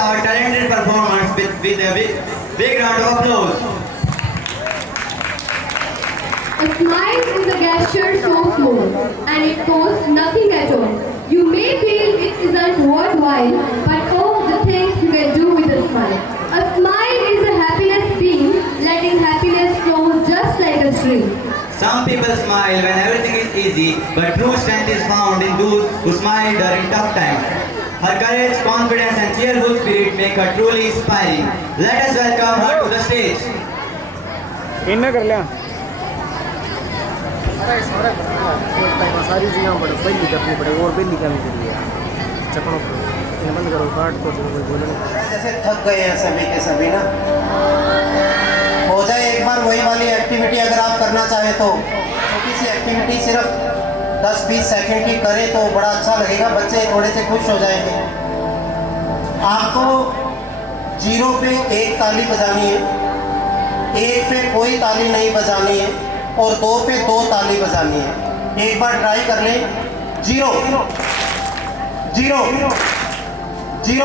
our talented performers with a big round of applause. A smile is a gesture so small, and it costs nothing at all. You may feel it isn't worthwhile, but oh, the things you can do with a smile. A smile is a happiness being, letting happiness flow just like a stream. Some people smile when everything is easy, but true strength is found in those who smile during tough times. Her courage, confidence and cheerful spirit make her truly inspiring. Let us welcome her to the stage. इन्ना कर लिया सारी चीज़ों पर बिल्ली करनी पड़ेगी और बिल्ली करनी पड़ेगी चपड़ों पर बंद करो काट को कोई बोले जैसे थक गए हैं सभी के सभी ना हो जाए एक बार वही वाली एक्टिविटी अगर आप करना चाहें तो छोटी सी एक्टिविटी सिर्फ 10-20 सेकंड की करें तो बड़ा अच्छा लगेगा बच्चे थोड़े से खुश हो जाएंगे आपको 0 पे 1 ताली बजानी है 1 पे कोई ताली नहीं बजानी है और 2 पे 2 ताली बजानी है एक बार ट्राई कर लें 0 0 0 0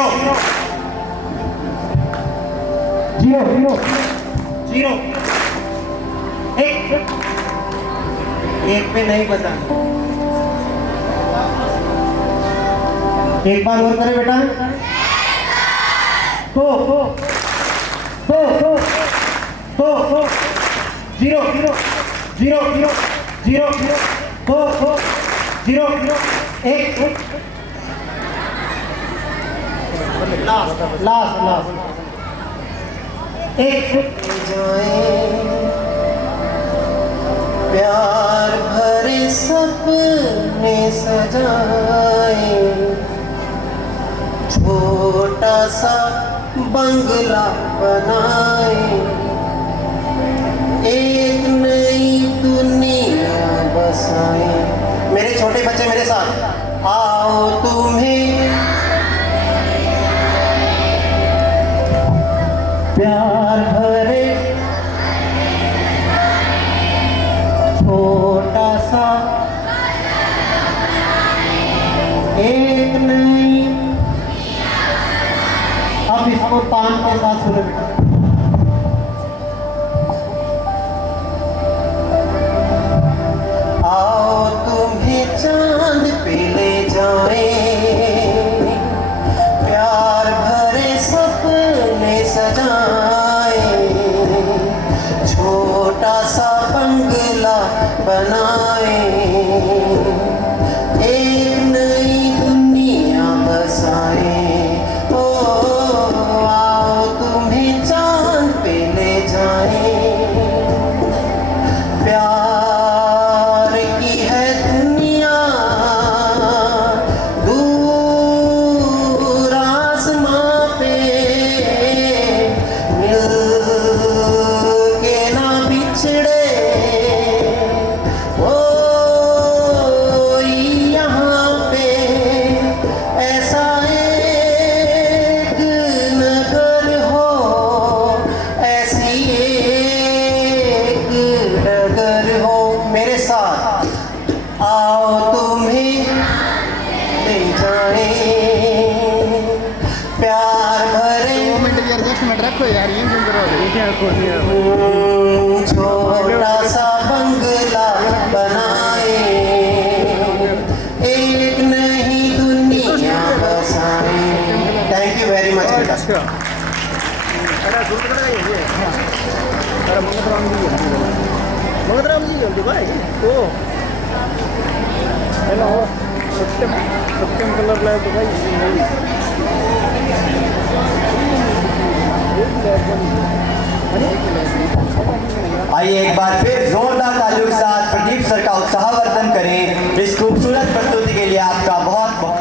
0 एक पे नहीं बजाना एक बार और करें बेटा 2 0 0 0 0 2 0 1 लास्ट एक प्यार भरे सपने सजाए छोटा सा बंगला बनाए एक नई दुनिया बसाए मेरे छोटे बच्चे मेरे साथ आओ तुम्हें प्यार भरे छोटा सा एक नई अब इसको तान के साथ सुनो बेटा आओ तुम्हें चांद पे ले जाए प्यार भरे सपने सजाए छोटा सा बंगला बनाए एक नई दुनिया बसाए ओ आओ तुम्हें चांद पे ले जाए प्यार की है दुनिया दूर आसमां पे मिल के ना बिछड़े ओ यहाँ पे ऐसा एक नगर हो ऐसी एक नगर हो मेरे साथ आओ तुम्हें ले जाए प्यार भरे एडजस्टमेंट रखो यार ये क्यों करो छोटा सा बंगला बनाए एक नई दुनिया बसाए थैंक यू वेरी मच बेटा मंगतराम जी जल्दी भाई ओ हेलो सत्यम कलर लाए तो भाई आइए एक बार फिर जोरदार तालियों के साथ प्रदीप सर का उत्साहवर्धन करें इस खूबसूरत प्रस्तुति के लिए आपका बहुत बहुत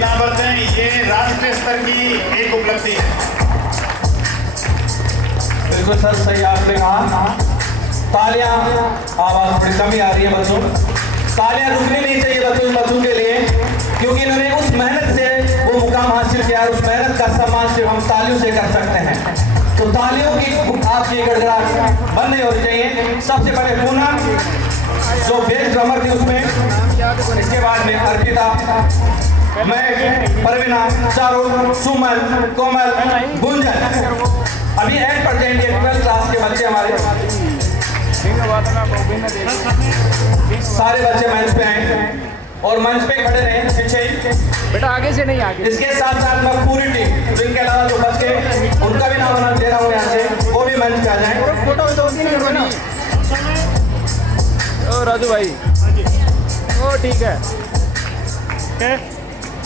अमिताभ बच्चन, ये राष्ट्रीय स्तर की एक उपलब्धि है। बिल्कुल सर, सही आपने कहा। तालियां, आवाज थोड़ी कमी आ रही है बच्चों, तालियां रुकनी नहीं चाहिए बच्चों के लिए, क्योंकि इन्होंने उस मेहनत से वो मुकाम हासिल किया, उस मेहनत का सम्मान सिर्फ हम तालियों से कर सकते हैं। तो तालियों की आपकी गड़गड़ाहट बंद नहीं होनी चाहिए। सबसे पहले पूनम जो बेस ड्रमर थी उसमें, इसके बाद में अर्पिता, मैं, परवीना, चारू, सुमन, कोमल, गुंजन। अभी एंड पर जाएंगे 12th क्लास के बच्चे हमारे, सारे बच्चे मंच पे आए और मंच पे खड़े रहे पीछे। बेटा आगे से नहीं, आगे। इसके साथ साथ मैं पूरी टीम, जिनके अलावा जो बच्चे उनका भी नाम दे रहा हूँ यहाँ से, वो भी मंच पे आ जाए। फोटो तो नहीं होगा ना? ओ राजू भाई, ओ ठीक है।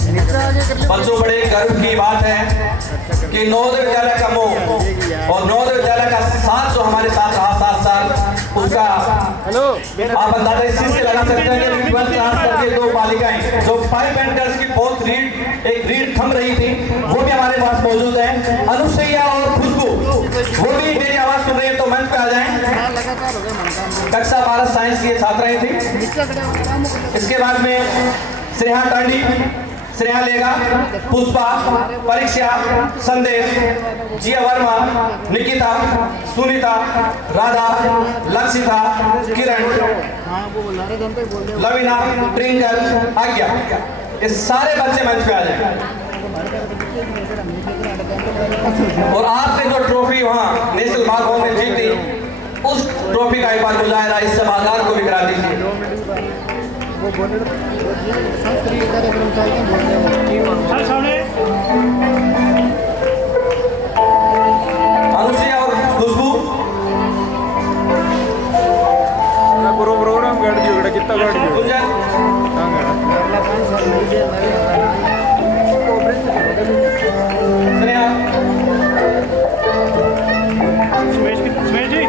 बच्चों, बड़े गर्व की बात है कि नवोदय विद्यालय का मोह और नवोदय विद्यालय का साथ जो हमारे साथ रहा 7 साल, उसका हेलो, आप अंदाजा इस चीज से लगा सकते हैं कि 12th क्लास तक के 2 बालिकाएं जो 5 एंकर्स की बहुत एक रीड थम रही थी, वो भी हमारे पास मौजूद है। अनुसैया और खुशबू, वो भी मेरी आवाज सुन रही है तो मंच पे आ जाएं। कक्षा 12 साइंस की छात्राएं थी। इसके बाद में स्नेहा टांडी, स्नेहा लेगा, पुष्पा, परीक्षा, संदेश, जिया वर्मा, निकिता, सुनीता, राधा, लक्षिता, किरण, लवीना, ट्रिंकल, आज्ञा, ये सारे बच्चे मंच पे आ जाए। और आपने जो ट्रॉफी वहाँ नेशनल बाग होम में जीती, उस ट्रॉफी का एक बार मुजाहिरा इस सभागार को भी करा दीजिए। अनुसुईया और खुशबू, प्रोग्राम कर दियो बेटा, कितना कर दियो? गुंजन, स्नेहा, सुमेश जी,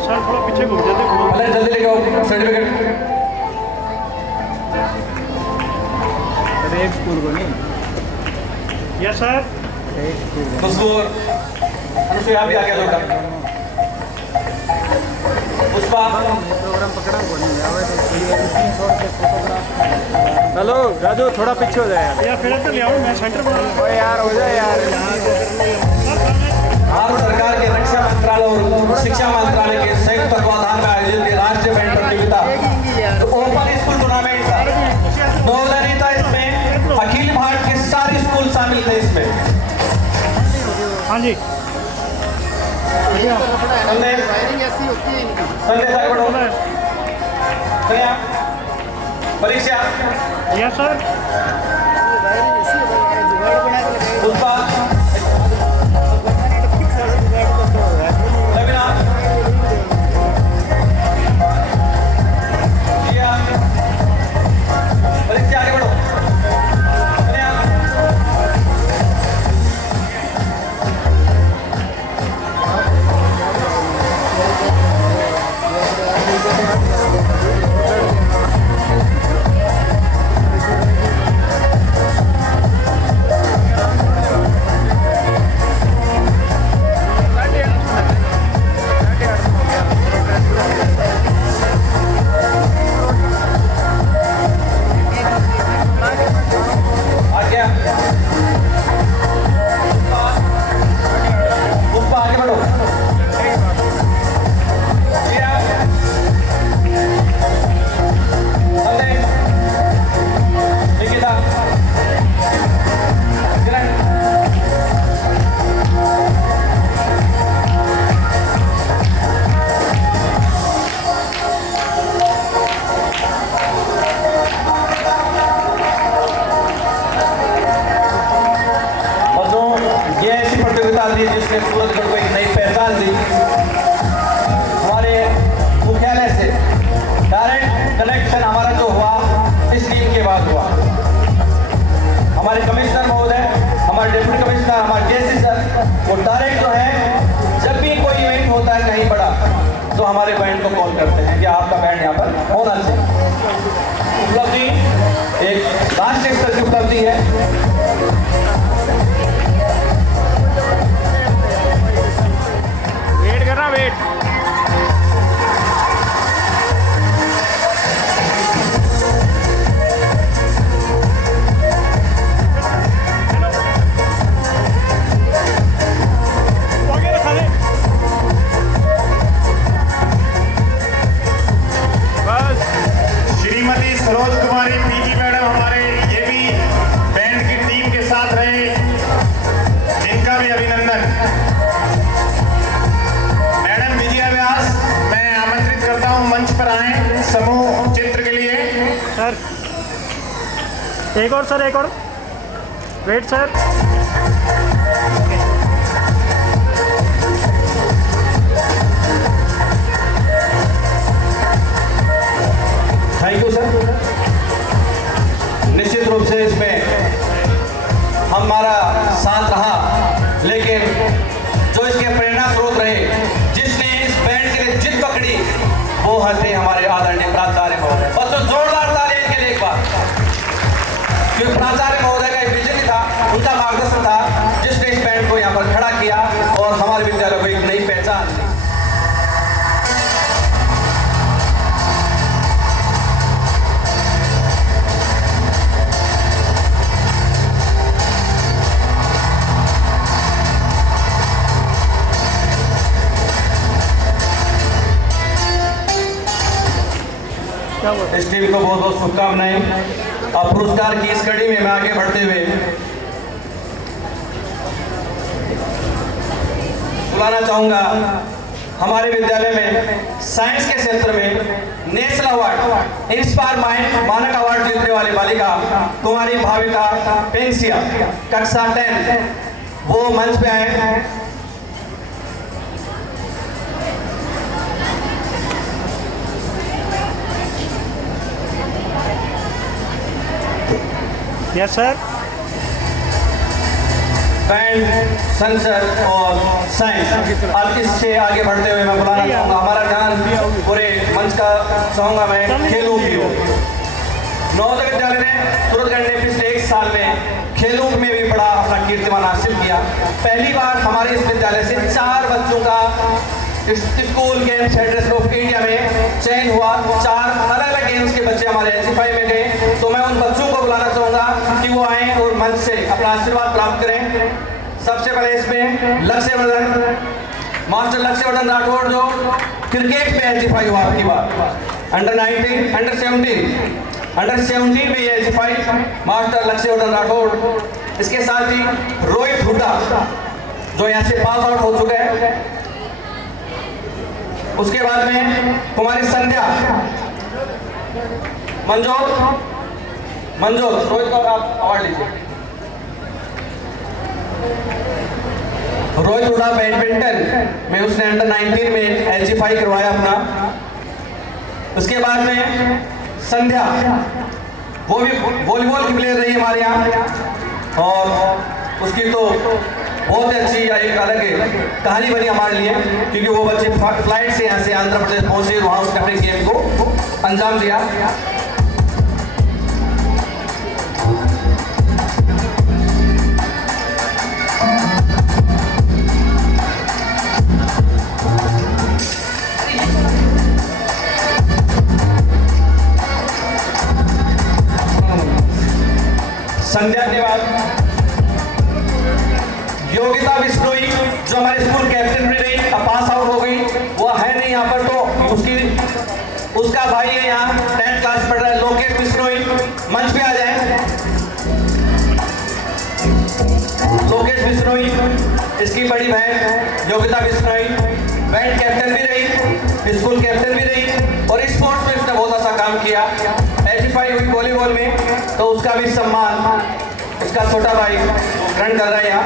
सर थोड़ा पीछे घूम जाते। अरे जल्दी लेके आओ सर्टिफिकेट। एक स्कूल को नहीं? Yes sir. खुशबू और अनुसुईया भी आ गया बेटा। पुष्पा, प्रोग्राम पकड़ा को नहीं आवे तो हेलो राजू, थोड़ा पीछे हो जाए यार। फिर तो ले आओ, मैं सेंटर बना। ओए यार, हो जाए यार। भारत सरकार के रक्षा मंत्रालय और शिक्षा मंत्रालय के संयुक्त तत्वाधान में आयोजित राष्ट्रीय बैंड प्रतियोगिता तो ओपन स्कूल टूर्नामेंट था। नवोदय नहीं था इसमें, अखिल भारत के सारे स्कूल शामिल थे इसमें। हाँ जी, परीक्षा, यस सर। पुष्पा, लवीना, जिया, परीक्षा आगे बढ़ो। जिसने सूरजगढ़ को एक नई पहचान दी। हमारे मुख्यालय से डायरेक्ट कनेक्शन हमारा जो हुआ इस टीम के बाद हुआ। हमारे कमिश्नर महोदय, हमारे डिप्टी कमिश्नर, हमारे जेसी सर, वो डायरेक्ट जो है जब भी कोई इवेंट होता है कहीं बड़ा तो हमारे बैंड को कॉल करते हैं कि आपका बैंड यहाँ पर होना चाहिए। राष्ट्रीय स्तर की उपलब्धि है। वेट करना, वेट। श्रीमती सरोज कुमारी पीजी मैडम हमारे ये भी बैंड की टीम के साथ रहे, जिनका भी अभिनंदन। मैडम विजया व्यास, मैं आमंत्रित करता हूं मंच पर आए समूह चित्र के लिए। सर एक और, सर एक और, wait sir. Thank you sir. निश्चित रूप से इसमें हमारा साथ रहा, लेकिन जो इसके प्रेरणा स्रोत रहे, जिसने इस बैंड के लिए जिद पकड़ी, वो थे हमारे आदरणीय प्राचार्य महोदय। और तो जोरदार ताली इनके लिए एक बार, क्योंकि प्राचार्य महोदय का एक विजन था, उनका मार्गदर्शन था, जिसने इस बैंड को यहाँ पर खड़ा किया और हमारे विद्यालय को एक नई पहचान दी। इस टीम को बहुत बहुत शुभकामनाएं। और पुरस्कार की इस कड़ी में मैं आगे बढ़ते हुए बुलाना चाहूंगा हमारे विद्यालय में साइंस के क्षेत्र में नेशनल अवार्ड इंस्पायर माइंड मानक अवार्ड जीतने वाली बालिका कुमारी भाविका पेंसिया, कक्षा 10, वो मंच पे आए। Yes sir. बैंड, संसद और साइंस। अब इससे आगे बढ़ते हुए मैं बुलाना चाहूँगा, हमारा ध्यान पूरे मंच का चाहूँगा मैं खेलों की ओर। नवोदय विद्यालय ने सूरतगढ़ ने पिछले 1 साल में खेलों में भी बड़ा अपना कीर्तिमान हासिल किया। पहली बार हमारे इस विद्यालय से 4 बच्चों का school games federation of India में चयन हुआ। 4 अलग अलग गेम्स के बच्चे हमारे एचएफआई में गए। तो मैं उन बच्चों को बुलाना चाहूंगा कि वो आए और मंच से अपना आशीर्वाद प्राप्त करें। सबसे पहले इसमें लक्ष्यवर्धन, मास्टर लक्ष्यवर्धन राठौड़, जो क्रिकेट में एचएफआई हुआ आपकी बात, अंडर 19, अंडर 17 में ये एचएफआई मास्टर लक्ष्यवर्धन राठौड़। इसके साथ ही रोहित हुड्डा, जो यहाँ से पास आउट हो चुका है। उसके बाद में कुमारी संध्या, मंजोत, रोहित को आप अवार्ड लीजिए। रोहित हुड्डा बैडमिंटन में उसने अंडर 19 में एचएफआई करवाया अपना। उसके बाद में संध्या, वो भी वॉलीबॉल की प्लेयर रही हमारे यहाँ, और उसकी तो बहुत अच्छी एक अलग कहानी बनी हमारे लिए, क्योंकि वो बच्चे फ्लाइट से यहाँ से आंध्र प्रदेश पहुंचे, वहाँ उसने अपने गेम को अंजाम दिया। संध्या के बाद योगिता बिश्नोई, जो हमारे स्कूल कैप्टन भी रही, अब पास आउट हो गई, वो है नहीं यहाँ पर, तो उसका भाई है यहाँ 10th क्लास पढ़ रहा है, लोकेश बिश्नोई, मंच पे आ जाए। लोकेश बिश्नोई, इसकी बड़ी बहन योगिता बिश्नोई बैंड कैप्टन भी रही, स्कूल कैप्टन भी रही, और स्पोर्ट्स में उसने बहुत अच्छा काम किया। एचएफआई हुई वॉलीबॉल में, तो उसका भी सम्मान उसका छोटा भाई ग्रहण कर रहा है यहाँ।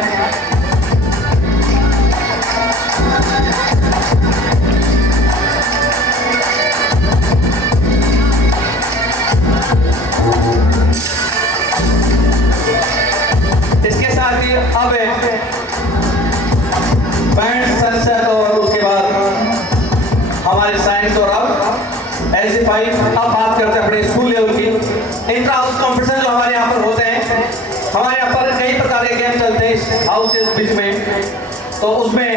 इसके साथ ही अब बैंड, संसद और उसके बाद हमारे साइंस, और अब एचएफआई। अब बात करते हैं अपने स्कूल लेवल की। इंट्रा हाउस कॉम्पिटिशन जो हमारे यहाँ पर तो उसमें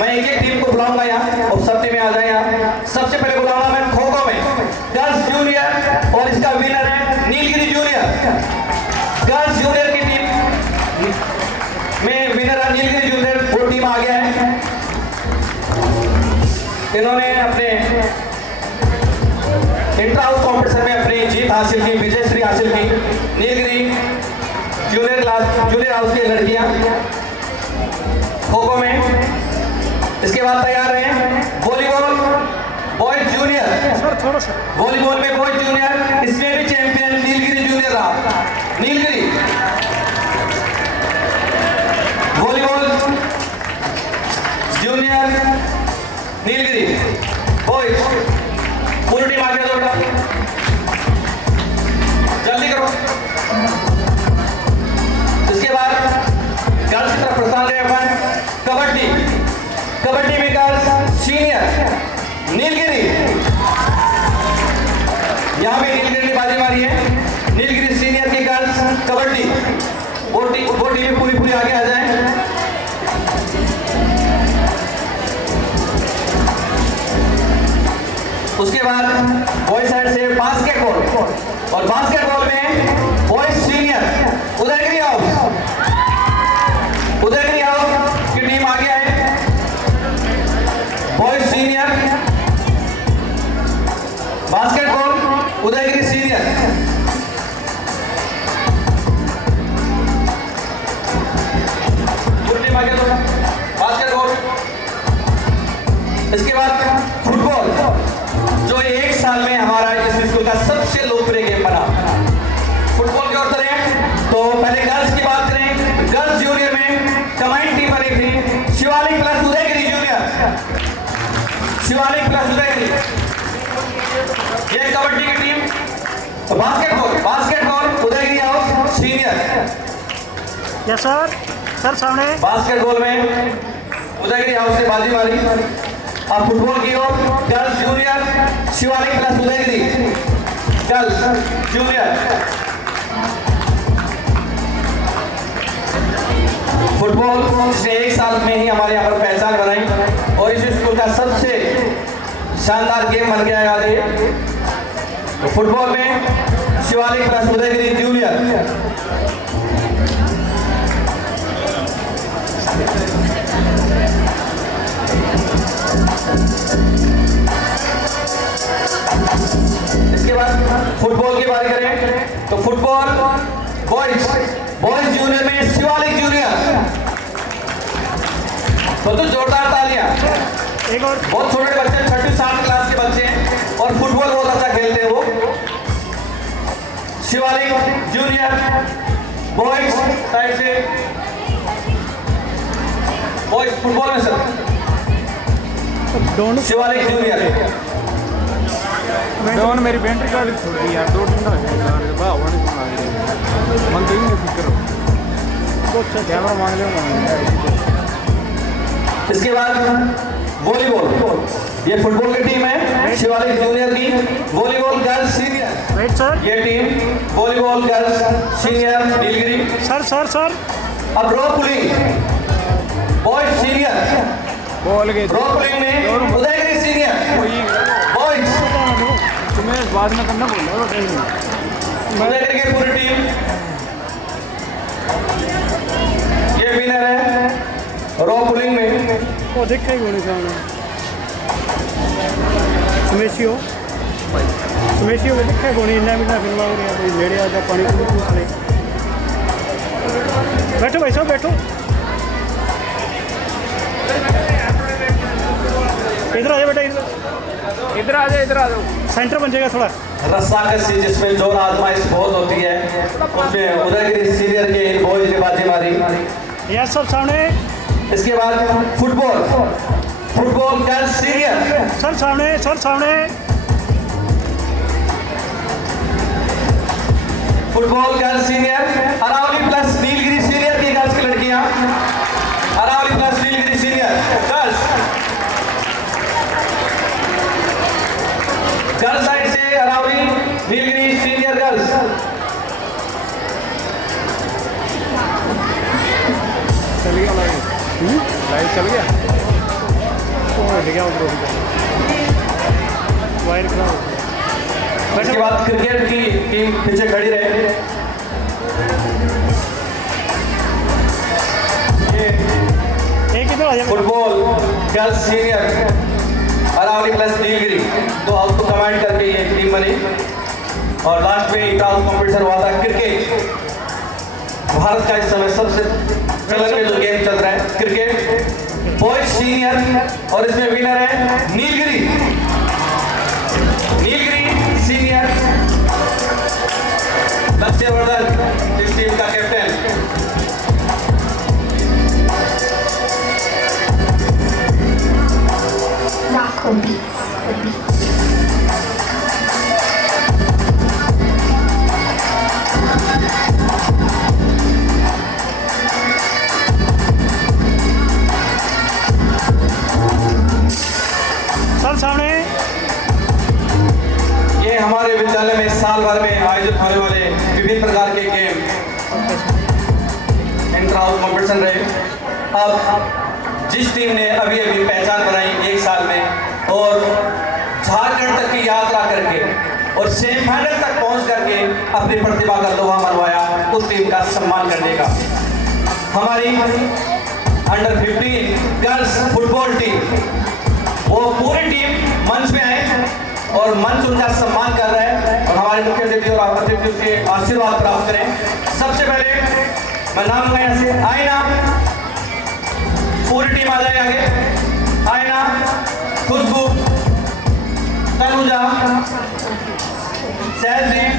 मैं एक एक टीम को बुलाऊंगा यहाँ और सब टीमें आ जाए यहाँ। सबसे पहले बुलाऊंगा मैं खो खो में गर्ल्स जूनियर और इसका विनर है नीलगिरी जूनियर। गर्ल्स जूनियर की टीम में विनर है नीलगिरी जूनियर, वो टीम आ गया है। इन्होंने अपने इंटर हाउस कॉम्पिटिशन में अपनी जीत हासिल की, विजयश्री हासिल की। नीलगिरी जूनियर हाउस की लड़कियां खो खो में। इसके बाद तैयार हैं वॉलीबॉल बॉयज जूनियर। सर थोड़ा सा वॉलीबॉल में बॉयज जूनियर, इसमें भी चैंपियन नीलगिरी जूनियर रहा। Nilgiri volleyball junior Nilgiri boys, पूरी टीम आगे दो बेटा, जल्दी करो। इसके बाद गर्ल्स की तरफ प्रस्थान करें अपन। कबड्डी, कबड्डी में गर्ल्स सीनियर नीलगिरी, यहाँ पे नीलगिरी ने बाजी मारी है। नीलगिरी सीनियर की गर्ल्स कबड्डी, वो टीम पूरी आगे आ जाए। उसके बाद बॉयज साइड से बास्केटबॉल, और बास्केटबॉल में boys senior Udaygiri house, Udaygiri house की टीम आगे है। Boys senior basketball Udaygiri senior. Team आगे तो बास्केटबॉल। इसके बाद फुटबॉल, जो एक साल में हमारा इस स्कूल का सबसे लोकप्रिय गेम बना। फुटबॉल की ओर करें तो पहले गर्ल्स की बात करें। गर्ल्स जूनियर में कमांड टीम बनी थी Shivalik plus Udaygiri junior, Shivalik plus Udaygiri, ये कबड्डी की team. Basketball Udaygiri house senior. Yes sir, sir सामने बास्केटबॉल में उदयगिरी हाउस ने बाजी मारी। अब फुटबॉल की ओर girls junior Shivalik plus Udaygiri, girls junior. Football जिसने एक साल में ही हमारे यहाँ पर पहचान बनाई और इस स्कूल का सबसे शानदार गेम बन गया याद है। तो फुटबॉल में शिवालिक प्लस उदयगिरी जूनियर। इसके बाद फुटबॉल की बात करें तो फुटबॉल बॉयज जूनियर में शिवालिक जूनियर। तो जोरदार तालियां। एक और बहुत छोटे बच्चे, 6ठी-7 क्लास के बच्चे हैं और फुटबॉल बहुत अच्छा खेलते हैं वो। शिवालिक जूनियर बॉयज साइड से, बॉयज फुटबॉल में sir done Shivalik junior. Done मेरी बेंट्री कार्ड छोड़ दी यार, 2 दिन हो गए यार, वाह वाह मन तो नहीं फिक्र हो तो कैमरा मांग ले। इसके बाद वॉलीबॉल, ये फुटबॉल की टीम है शिवालिक जूनियर की। Volleyball girls senior, right sir, ये team volleyball girls senior Nilgiri. Sir sir sir अब रो पुलिंग बॉयज सीनियर, बोल गए रो पुलिंग में उदयगिरी सीनियर बॉयज। तुम्हें बाद में करना बोल रहा है उदयगिरी की पूरी टीम, ये विनर है रो पुलिंग में। वो देखा ही होने सामने सुमेशियो को देखा ही होनी इन्ना भी ना फिल्म हो रही है। कोई नेड़े आ जा, पानी पूरी पूछ ले। बैठो भाई साहब बैठो, इधर आ जाओ बेटा, इधर आ जाओ, इधर आ जाओ, सेंटर बन जाएगा थोड़ा। रस्साकशी जिसमें जोर आजमाइश बहुत होती है, उसमें उदयगिरी सीनियर के बॉयज ने बाजी मारी। यह सब सामने। इसके बाद फुटबॉल गर्ल्स सीनियर, सर सामने, सर सामने। Football girls senior Aravali plus Nilgiri senior की गर्ल्स की लड़कियां, Aravali plus Nilgiri senior girls. Girls side से अरावली नीलगिरी सीनियर गर्ल्स। चलिए लाइव चल गया वायर खराब हो गया। इसके बाद क्रिकेट की टीम पीछे खड़ी रहे। एक इधर आ जाए। Football girls senior Aravali plus Nilgiri 2 house को कमांड करके ये टीम बनी। और लास्ट में इंटर हाउस कॉम्पिटिशन हुआ था क्रिकेट। भारत का इस समय सबसे चलन में जो गेम चल रहा है क्रिकेट बॉयज सीनियर, और इसमें विनर है नीलगिरी सीनियर। लक्ष्यवर्धन इस टीम का कैप्टन। सर सामने ये हमारे विद्यालय में साल भर में आयोजित होने वाले विभिन्न प्रकार के गेम इंटर हाउस कॉम्पिटिशन रहे। अब जिस टीम ने अभी अभी पहचान बनाई 1 साल में और झारखंड तक की यात्रा करके और सेमीफाइनल तक पहुंच करके अपनी प्रतिभा का लोहा मनवाया, उस टीम का सम्मान करने का हमारी अंडर 15 गर्ल्स फुटबॉल टीम, वो पूरी टीम मंच में आए और मंच उनका सम्मान कर रहा है और हमारे मुख्य अतिथि और अतिथि के आशीर्वाद प्राप्त करें। सबसे पहले मैं नाम लूंगा यहाँ से आईना, पूरी टीम आ जाए आगे। आईना, खुशबू, तनुजा, सहजदीप,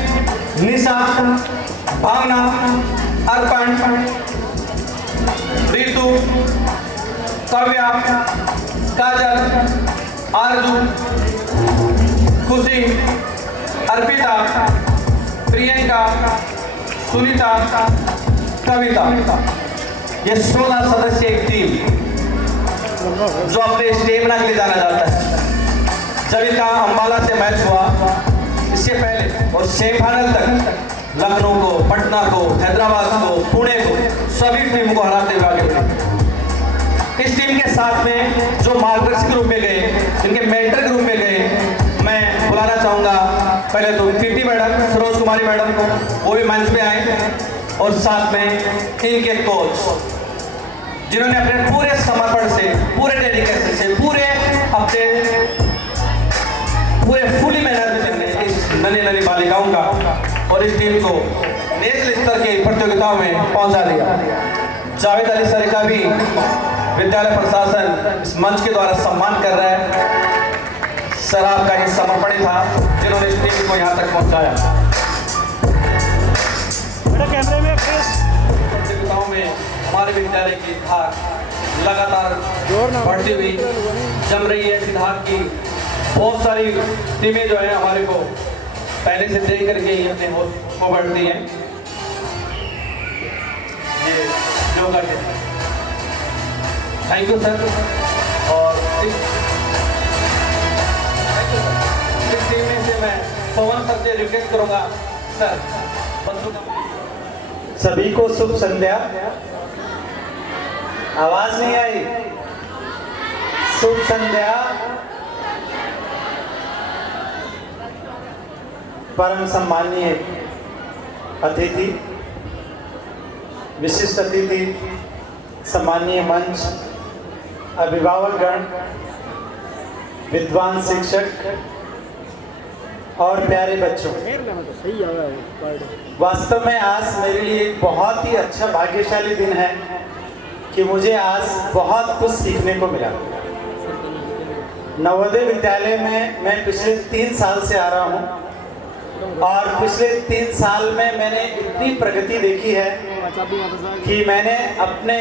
निशा, भावना, अर्पण, ऋतु, काव्या, काजल, आरजू, खुशी, अर्पिता, प्रियंका, सुनीता, कविता। ये 16 सदस्य एक टीम जो अपने स्टेमिना के लिए जाना जाता है। जब इनका अंबाला से मैच हुआ, इससे पहले और सेमीफाइनल तक लखनऊ को, पटना को, हैदराबाद को, पुणे को, सभी टीम को हराते हुए आगे बढ़े। इस टीम के साथ में जो मार्गदर्शक ग्रुप में गए, इनके मेंटर ग्रुप में गए, मैं बुलाना चाहूँगा पहले तो पीटी मैडम सरोज कुमारी मैडम को, वो भी मंच पे आए, और साथ में इनके कोच जिन्होंने अपने पूरे समर्पण से, पूरे डेडिकेशन से, पूरे फुली मेहनत में इस नन्ही बालिकाओं का और इस टीम को नेशनल स्तर की प्रतियोगिताओं में पहुंचा दिया। जावेद अली सर का भी विद्यालय प्रशासन इस मंच के द्वारा सम्मान कर रहा है। सर आपका ये समर्पण ही था जिन्होंने इस टीम को यहाँ तक पहुँचाया। कैमरे में प्रतियोगिताओं में हमारे विद्यालय की धाक लगातार बढ़ती हुई जम रही है। धाक की बहुत सारी टीमें जो है हमारे को पहले से तय करके ही अपने को बढ़ती हैं। ये योगा के थैंक यू सर। और इस टीम में से मैं पवन सर से रिक्वेस्ट करूंगा सर, बच्चों का सभी को शुभ संध्या। आवाज नहीं आई? शुभ संध्या। परम सम्माननीय अतिथि, विशिष्ट अतिथि, सम्माननीय मंच, अभिभावकगण, विद्वान शिक्षक और प्यारे बच्चों, वास्तव में आज मेरे लिए एक बहुत ही अच्छा भाग्यशाली दिन है कि मुझे आज बहुत कुछ सीखने को मिला। नवोदय विद्यालय में मैं पिछले 3 साल से आ रहा हूँ और पिछले 3 साल में मैंने इतनी प्रगति देखी है कि मैंने अपने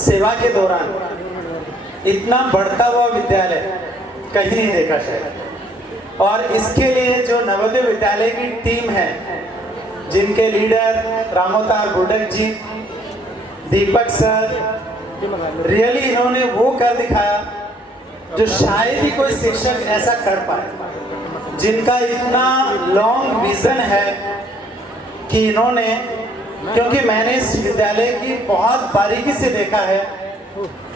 सेवा के दौरान इतना बढ़ता हुआ विद्यालय कहीं नहीं देखा शायद। और इसके लिए जो नवोदय विद्यालय की टीम है, जिनके लीडर रामोतार बुडक जी, दीपक सर, रियली इन्होंने वो कर दिखाया जो शायद ही कोई शिक्षक ऐसा कर पाए, जिनका इतना लॉन्ग विजन है कि इन्होंने क्योंकि मैंने इस विद्यालय की बहुत बारीकी से देखा है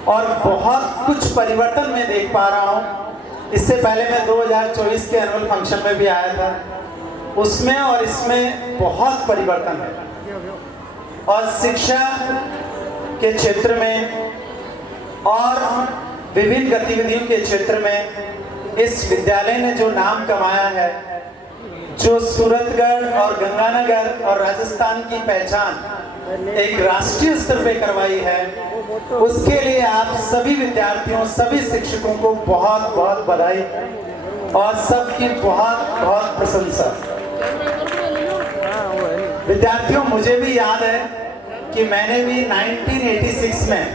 और बहुत कुछ परिवर्तन मैं देख पा रहा हूँ। इससे पहले मैं 2024 के एनुअल फंक्शन में भी आया था, उसमें और इसमें बहुत परिवर्तन है। और शिक्षा के क्षेत्र में और विभिन्न गतिविधियों के क्षेत्र में इस विद्यालय ने जो नाम कमाया है, जो सूरतगढ़ और गंगानगर और राजस्थान की पहचान एक राष्ट्रीय स्तर पे करवाई है, उसके लिए आप सभी विद्यार्थियों, सभी शिक्षकों को बहुत बहुत बधाई और सबकी बहुत बहुत प्रशंसा। विद्यार्थियों, मुझे भी याद है कि मैंने भी 1986 में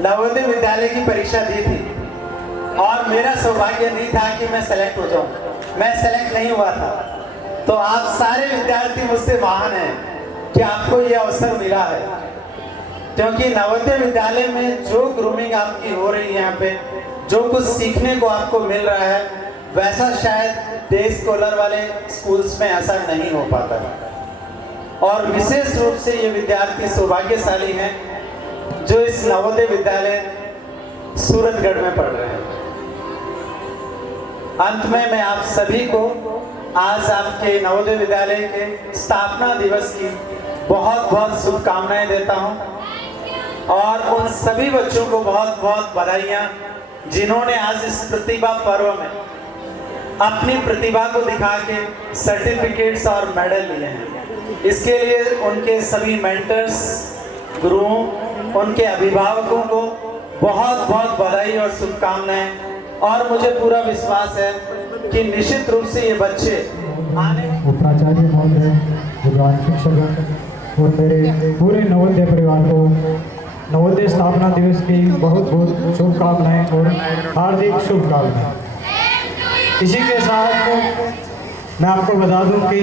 नवोदय विद्यालय की परीक्षा दी थी और मेरा सौभाग्य नहीं था कि मैं सेलेक्ट हो जाऊं। मैं सेलेक्ट नहीं हुआ था। तो आप सारे विद्यार्थी मुझसे महान हैं कि आपको ये अवसर मिला है, क्योंकि नवोदय विद्यालय में जो ग्रूमिंग आपकी हो रही है, यहाँ पे जो कुछ सीखने को आपको मिल रहा है, वैसा शायद डे स्कॉलर वाले स्कूल्स में ऐसा नहीं हो पाता है। और विशेष रूप से ये विद्यार्थी सौभाग्यशाली हैं जो इस नवोदय विद्यालय सूरतगढ़ में पढ़ रहे हैं। अंत में मैं आप सभी को आज आपके नवोदय विद्यालय के स्थापना दिवस की बहुत बहुत शुभकामनाएं देता हूं और उन सभी बच्चों को बहुत बहुत बधाइयां जिन्होंने आज इस प्रतिभा पर्व में अपनी प्रतिभा को दिखा के सर्टिफिकेट्स और मेडल लिए हैं। इसके लिए उनके सभी मेंटर्स, गुरुओं, उनके अभिभावकों को बहुत बहुत बधाई और शुभकामनाएं। और मुझे पूरा विश्वास है कि निश्चित रूप से ये बच्चे आने प्राचार्य महोदय, विद्वान शिक्षक और मेरे पूरे नवोदय परिवार को नवोदय स्थापना दिवस की बहुत बहुत शुभकामनाएं और हार्दिक शुभकामनाएं। इसी के साथ मैं आपको बता दूं कि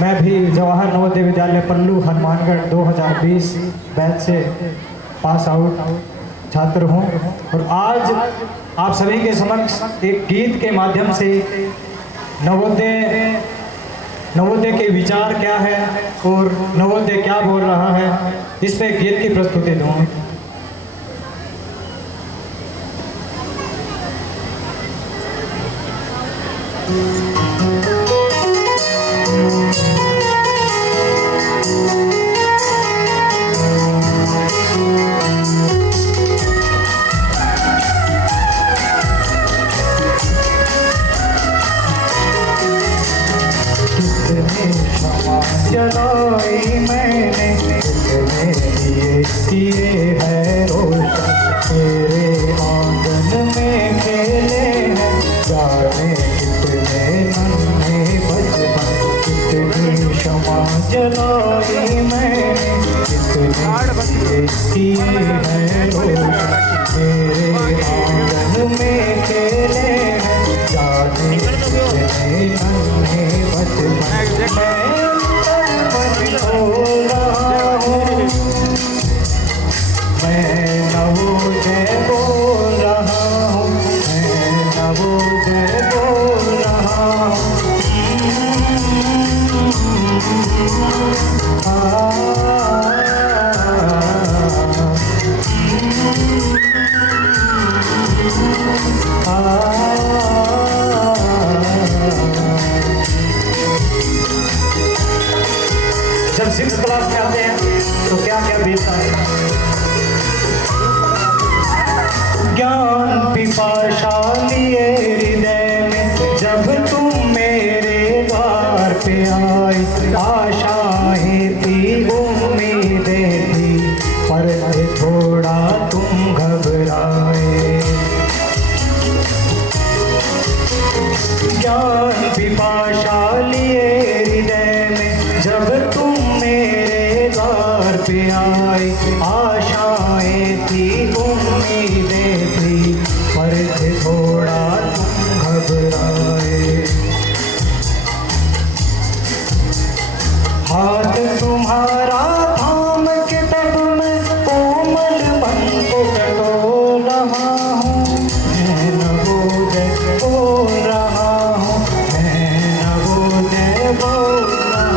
मैं भी जवाहर नवोदय विद्यालय पल्लू हनुमानगढ़ 2020 बैच से पास आउट छात्र हूं और आज आप सभी के समक्ष एक गीत के माध्यम से नवोदय के विचार क्या है और नवोदय क्या बोल रहा है, इस पे गीत की प्रस्तुति दूंगा। जलाई मैंने कितने लिए किए हैं रोशन, तेरे आंगन में खेले हैं जाने कितने नन्हे बचपन। कितनी क्षमा जलाई मैंने कितने लिए किए हैं रोशन, तेरे आंगन में खेले हैं जाने कितने नन्हे बचपन। मैं नवोदय बोल रहा हूँ, मैं नवोदय बोल रहा हूँ। जब 6th क्लास में आते हैं तो क्या क्या बीतता है। ज्ञान पिपाशा लिए हृदय में जब तुम मेरे द्वार पे आई, आशाएं थी, उम्मीदें थी, पर थोड़ा तुम घबराए। ज्ञान पिपाशा लिए हृदय में जब तुम मेरे द्वार पे आई, आशाएं थी, उम्मीदें थी, पर थोड़ा तुम घबराए। हाथ तुम्हारा थाम के तब मैं कोमल बन को टटोल रहा हूँ, मैं नवोदय बोल रहा हूँ, मैं नवोदय बोल रहा हूँ।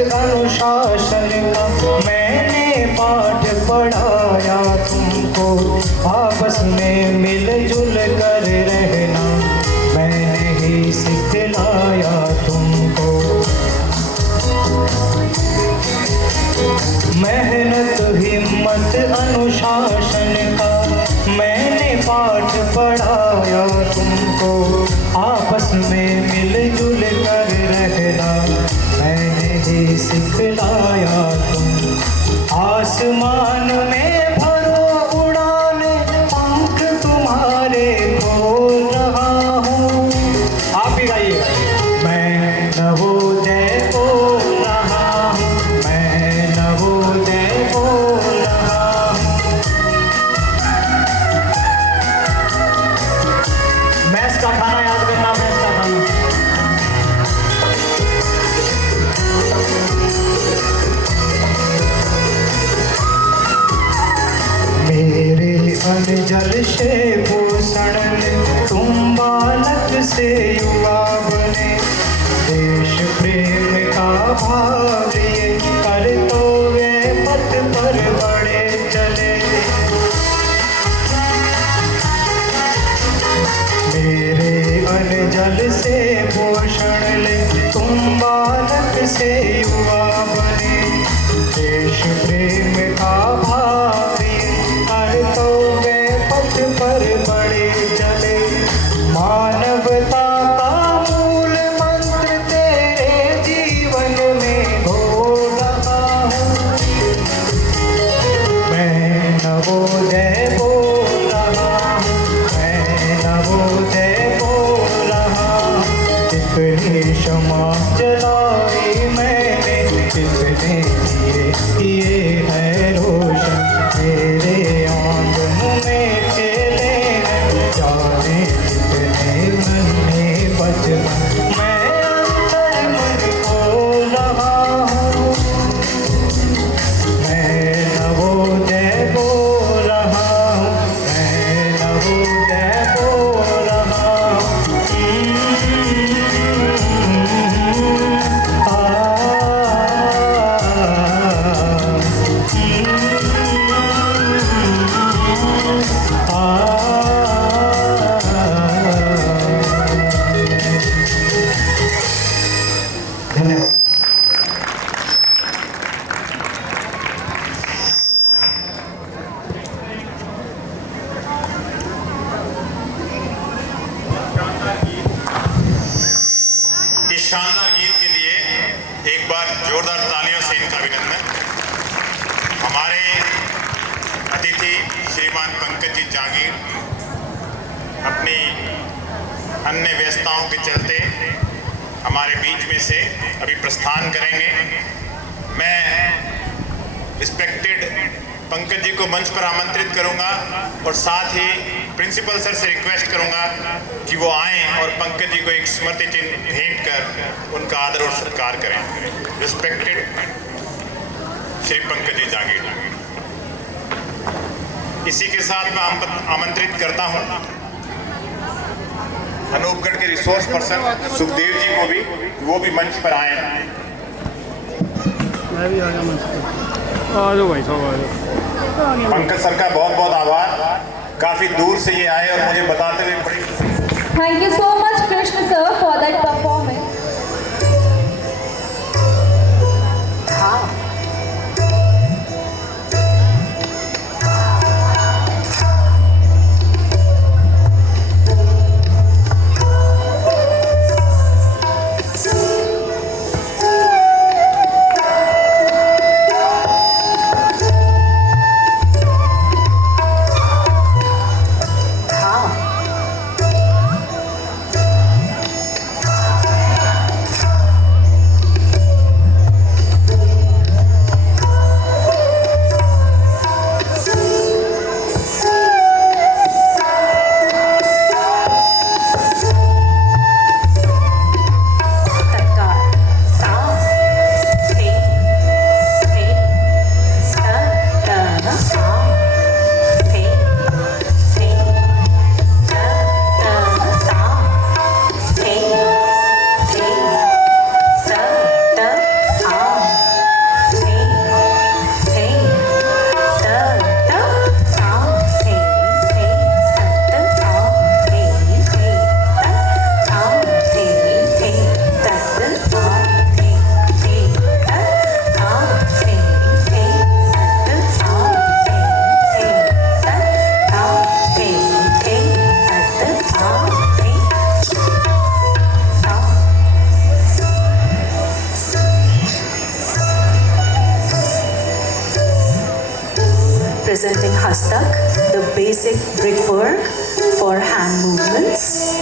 अनुशासन का मैंने पाठ पढ़ाया तुमको, आपस में मिलजुल कर रहना मैंने ही सिखलाया तुमको। मेहनत हिम्मत अनुशासन का मैंने पाठ पढ़ाया तुमको, आपस में मिलजुल कर रहना मैंने ही सिखलाया तुम। आसमान में भरो उड़ान पंख तुम्हारे खोल रहा हूँ। आप ही गाइए। मैं नवोदय बोल रहा हूँ, मैं नवोदय बोल रहा हूँ। मैस का खाना याद करना, मैस का खाना। मेरे अनजल से भूषण तुम बालक से युवा बने, देश प्रेम का भाव ये कर तो वे पथ पर बड़े चले। मेरे अनजल से भूषण तुम बालक से युवा बने, देश प्रेम का भाव ये कर तो वे पथ पर बड़े चले। मानवता का मूल मंत्र तेरे जीवन में घोल रहा हूँ। मैं नवोदय बोल रहा हूँ, मैं नवोदय बोल रहा हूँ। कितनी क्षमा जलाई मैंने, कितने किए हैं रोशन तेरे आंगन में चले हैं, जाने कितने मन में बचपन मैं अंतर मन बोल रहा हूँ। मैं नवोदय बोल रहा हूँ, मैं नवोदय बोल रहा हूँ। धन्यवाद। इस शानदार गीत के लिए एक बार जोरदार तालियों से इनका अभिनंदन। हमारे अतिथि श्रीमान पंकज जी जागीर अपनी अन्य व्यस्तताओं के चलते हमारे बीच में से अभी प्रस्थान करेंगे। मैं रिस्पेक्टेड पंकज जी को मंच पर आमंत्रित करूंगा और साथ ही प्रिंसिपल सर से रिक्वेस्ट करूंगा कि वो आएं और पंकज जी को एक स्मृति चिन्ह भेंट कर उनका आदर और सत्कार करें। रिस्पेक्टेड श्री पंकज जी जागीर। इसी के साथ मैं आमंत्रित करता हूं अनूपगढ़ के रिसोर्स पर्सन सुखदेव जी को भी, वो भी मंच पर आए। मैं भी आ गया मंच पर। आ जाओ भाई साहब, आ जाओ। पंकज सर का बहुत बहुत आभार, काफी दूर से ये आए और मुझे बताते हुए बड़ी Thank you so much, Krishna sir, for that performance. Presenting Hastak, the basic brickwork for hand movements.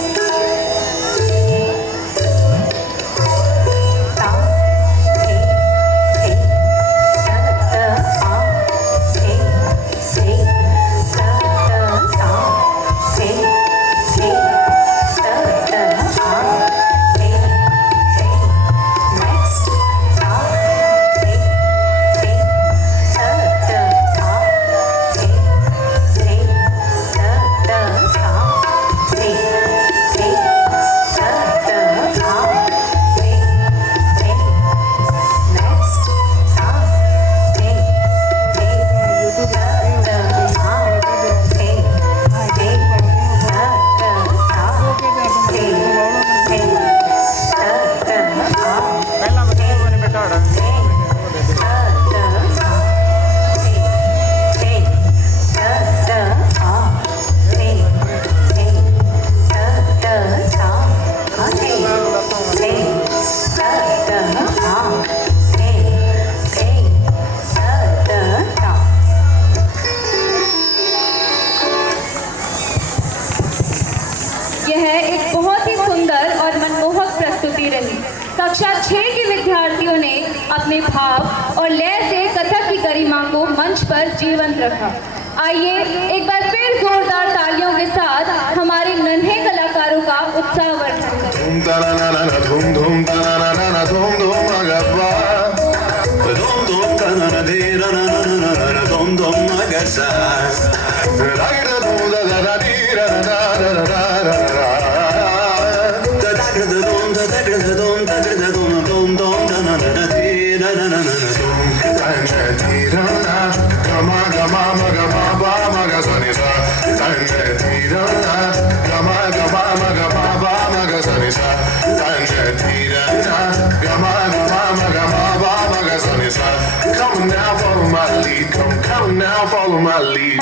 कक्षा 6 के विद्यार्थियों ने अपने भाव और लय से कथक की गरिमा को मंच पर जीवंत रखा। आइए एक बार फिर जोरदार तालियों के साथ हमारे नन्हे कलाकारों का उत्साह Vardhan Come now, follow my lead. Come now, follow my lead.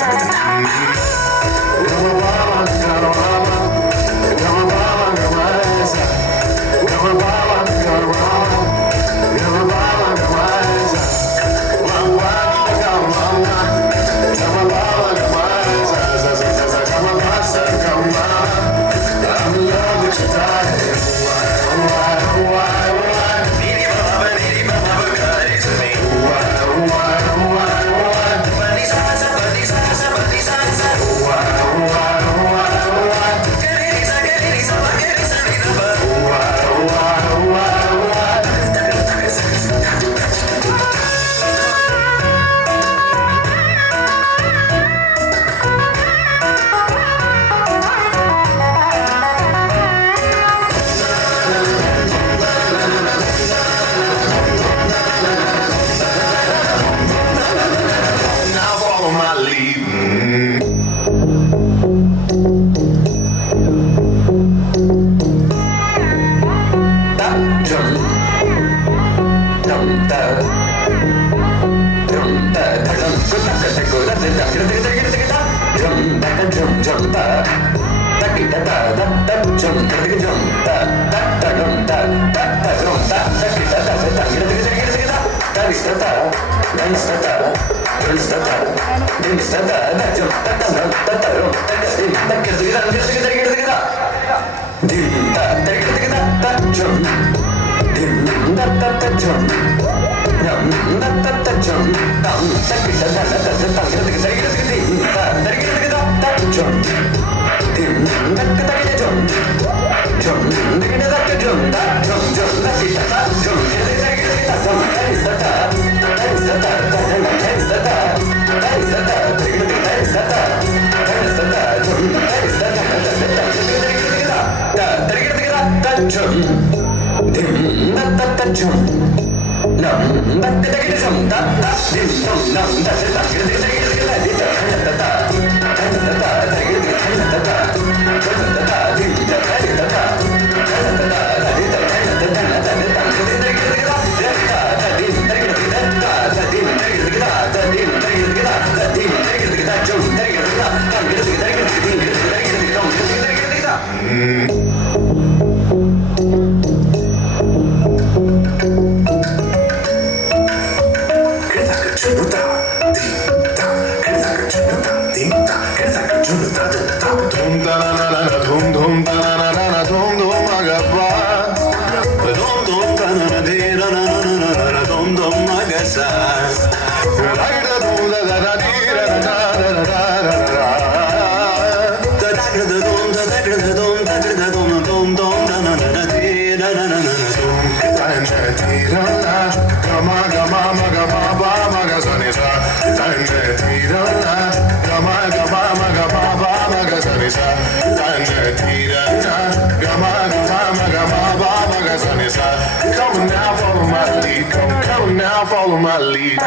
now, follow my lead.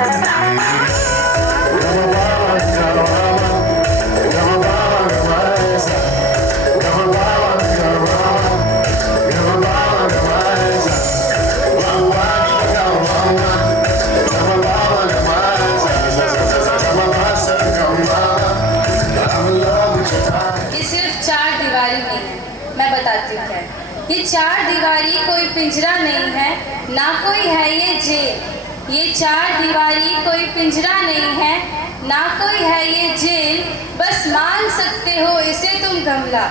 ये सिर्फ चार दीवारी नहीं है, मैं बताती हूँ क्या है। ये चार दीवारी कोई पिंजरा नहीं है, ना कोई है ये जेल। ये चार दीवारी कोई पिंजरा नहीं है, ना कोई है ये जेल। बस मान सकते हो इसे तुम गमला,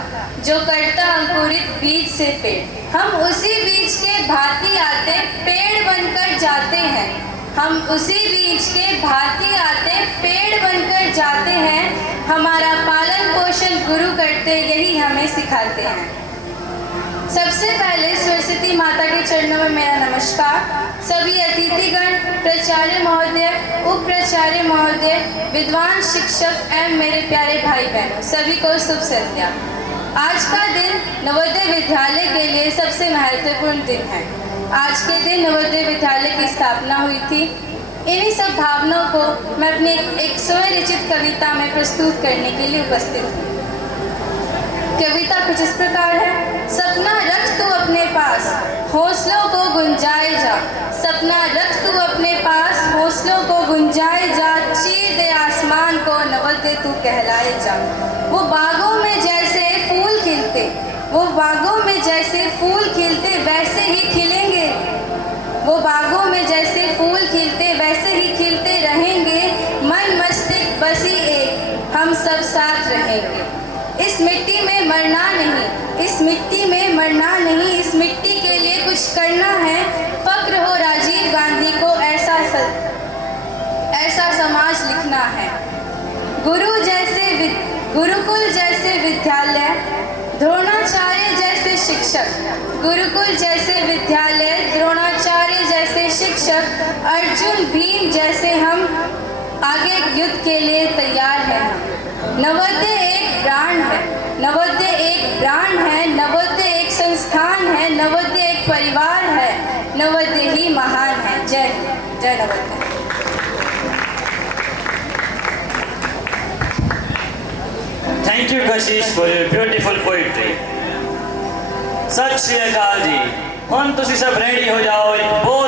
जो करता अंकुरित बीज से पेड़। हम उसी बीज के भांति आते पेड़ बनकर जाते हैं। हम उसी बीज के भांति आते पेड़ बनकर जाते हैं। हमारा पालन पोषण गुरु करते यही हमें सिखाते हैं। सबसे पहले सरस्वती माता के चरणों में मेरा नमस्कार। सभी अतिथिगण, प्राचार्य महोदय, उप प्राचार्य महोदय, विद्वान शिक्षक एवं मेरे प्यारे भाई बहनों, सभी को शुभ संध्या। आज का दिन नवोदय विद्यालय के लिए सबसे महत्वपूर्ण दिन है। आज के दिन नवोदय विद्यालय की स्थापना हुई थी। इन्हीं सब भावनाओं को मैं अपनी एक स्वयं रचित कविता में प्रस्तुत करने के लिए उपस्थित हूँ। कविता कुछ इस प्रकार है। सपना रख तू अपने पास, हौसलों को गुंजाए जा। सपना रख तू अपने पास, हौसलों को गुंजाए जा। चीर दे आसमान को, नवोदय तू कहलाए जा। वो बागों में जैसे फूल खिलते, वो बागों में जैसे फूल खिलते वैसे ही खिलेंगे। वो बागों में जैसे फूल खिलते वैसे ही खिलते रहेंगे। मन मस्तिष्क बसी एक, हम सब साथ रहेंगे। इस मिट्टी में मरना नहीं, इस मिट्टी में मरना नहीं, इस मिट्टी के लिए कुछ करना है। फक्र हो राजीव गांधी को, ऐसा समाज लिखना है। गुरुकुल जैसे विद्यालय, द्रोणाचार्य जैसे शिक्षक। गुरुकुल जैसे विद्यालय, द्रोणाचार्य जैसे शिक्षक, अर्जुन भीम जैसे हम आगे युद्ध के लिए तैयार हैं। नवोदय एक ब्रांड है, नवोदय एक ब्रांड है, नवोदय एक संस्थान है, नवोदय एक परिवार है, नवोदय ही महान है। जय जय Navodaya. Thank you, Kashish, for your beautiful poetry. सत श्री अकाल जी। हम तुसी सब रेडी हो जाओ। बहुत